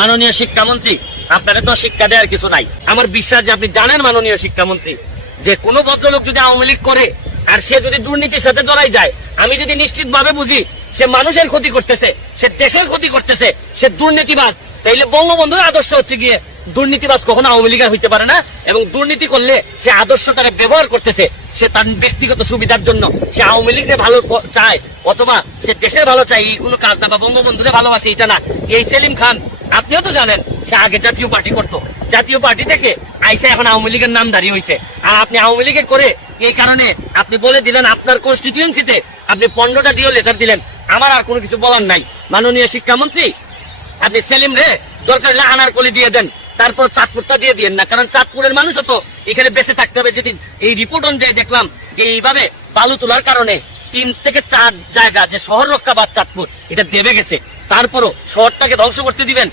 মাননীয় শিক্ষামন্ত্রী আপনাকে তো শিক্ষা দেওয়ার কিছু নাই। আমার বিশ্বাস যে আপনি জানেন মাননীয় শিক্ষামন্ত্রী, যে কোনো ভদ্রলোক যদি আওয়ামী লীগ করে আর সে যদি দুর্নীতির সাথে জড়াই যায়, আমি যদি নিশ্চিত ভাবে বুঝি সে মানুষের ক্ষতি করতেছে, সে দেশের ক্ষতি করতেছে, সে দুর্নীতিবাজ, তাইলে বঙ্গবন্ধুর আদর্শ হচ্ছে গিয়ে দুর্নীতিবাজ কখনো আওয়ামী লীগের হইতে পারে না এবং দুর্নীতি করলে সে আদর্শটাকে ব্যবহার করতেছে, সে তার ব্যক্তিগত সুবিধার জন্য। সে আওয়ামী লীগের ভালো চায়, অথবা সে দেশের ভালো চায়, এই কোনো কাজ না বা বঙ্গবন্ধুরে ভালোবাসে, এটা না। এই সেলিম খান আপনিও তো জানেন, সে আগে জাতীয় পার্টি করতো। জাতীয় পার্টি থেকে আইসা এখন আওয়ামী লীগের নাম দাঁড়িয়ে হয়েছে আর আপনি আওয়ামী লীগের করে এই কারণে আপনি বলে দিলেন, আপনার কনস্টিটিউয়েন্সিতে আপনি পনেরোটা দিয়েও লেটার দিলেন। আমার আর কোনো কিছু বলার নাই। মাননীয় শিক্ষামন্ত্রী, আপনি সেলিম রে, দরকার আনার কলি দিয়ে দেন। তারপর চাঁদপুরটা দিয়ে দিয়েন না, কারণ চাঁদপুরের মানুষও তো এখানে বেঁচে থাকতে হবে। যদি এই রিপোর্ট অনুযায়ী দেখলাম যে এইভাবে বালু তোলার কারণে তিন থেকে চার জায়গা যে শহর রক্ষা বা চাঁদপুর, এটা দেবে গেছে। তারপরও শহরটাকে ধ্বংস করতে দিবেন।